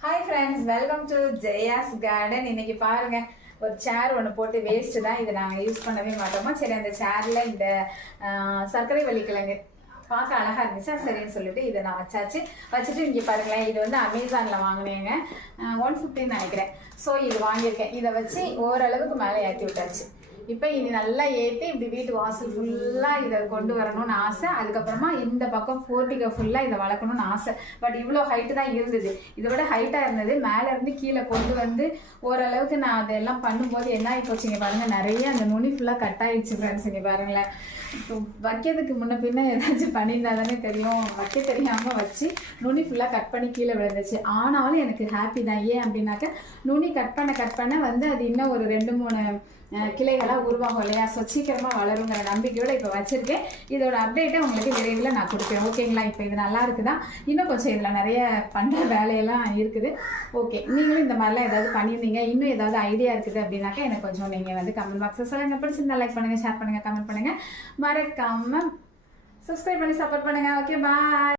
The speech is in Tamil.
Hi friends welcome to Jaya's garden இன்னைக்கு பாருங்க ஒரு சேர் ஒன்று போட்டு வேஸ்ட்டு தான். இதை நாங்கள் யூஸ் பண்ணவே மாட்டோமா? சரி அந்த சேரில் இந்த சர்க்கரை வள்ளிக்கிழங்கு. பார்க்க அழகாக இருந்துச்சா? சரின்னு சொல்லிட்டு இதை நான் வச்சாச்சு. வச்சுட்டு இங்கே பாருங்களேன் இது வந்து அமேசானில் வாங்கினேங்க. ஒன் ஃபிஃப்டின்னு நினைக்கிறேன். ஸோ இது வாங்கியிருக்கேன். இதை வச்சு ஓரளவுக்கு மேலே ஏற்றி விட்டாச்சு. இப்போ இது நல்லா ஏற்றி இப்படி வீட்டு வாசல் ஃபுல்லாக இதை கொண்டு வரணும்னு ஆசை. அதுக்கப்புறமா இந்த பக்கம் ஃபோர்ட்டிகை ஃபுல்லாக இதை வளர்க்கணும்னு ஆசை. பட் இவ்வளோ ஹைட்டு தான் இருந்தது. இதை விட ஹைட்டாக இருந்தது. மேலே இருந்து கீழே கொண்டு வந்து ஓரளவுக்கு நான் அதெல்லாம் பண்ணும்போது என்ன ஆகி போச்சுங்க பாருங்கள் நிறைய அந்த நுனி ஃபுல்லாக கட் ஆகிடுச்சு ஃப்ரெண்ட்ஸ் இங்கே பாருங்களேன். இப்போ வைக்கிறதுக்கு முன்ன பின்ன ஏதாச்சும் பண்ணியிருந்தா தானே தெரியும். வைக்க தெரியாமல் வச்சு நுனி ஃபுல்லாக கட் பண்ணி கீழே விழுந்துச்சு. ஆனாலும் எனக்கு ஹாப்பி தான். ஏன் அப்படின்னாக்க நுனி கட் பண்ண கட் பண்ண வந்து அது இன்னும் ஒரு ரெண்டு மூணு கிளைகளாக உருவாகும் இல்லையா? ஸோ சீக்கிரமாக வளருங்கிற நம்பிக்கையோடு இப்போ வச்சுருக்கேன். இதோட அப்டேட்டை உங்களுக்கு விரைவில் நான் கொடுப்பேன். ஓகேங்களா இப்போ இது நல்லா இருக்குதா? இன்னும் கொஞ்சம் இதில் நிறைய பண்ணுற வேலையெல்லாம் இருக்குது. ஓகே நீங்களும் இந்த மாதிரிலாம் ஏதாவது பண்ணியிருந்தீங்க? இன்னும் ஏதாவது ஐடியா இருக்குது அப்படின்னாக்கா எனக்கு கொஞ்சம் நீங்கள் வந்து கமெண்ட் பாக்ஸில் சொல்லுங்கள் பிடிச்சிருந்தா லைக் பண்ணுங்கள் ஷேர் பண்ணுங்கள் கமெண்ட் பண்ணுங்கள் மறக்காமல் சப்ஸ்கிரைப் பண்ணி சப்போர்ட் பண்ணுங்கள் ஓகே பாய்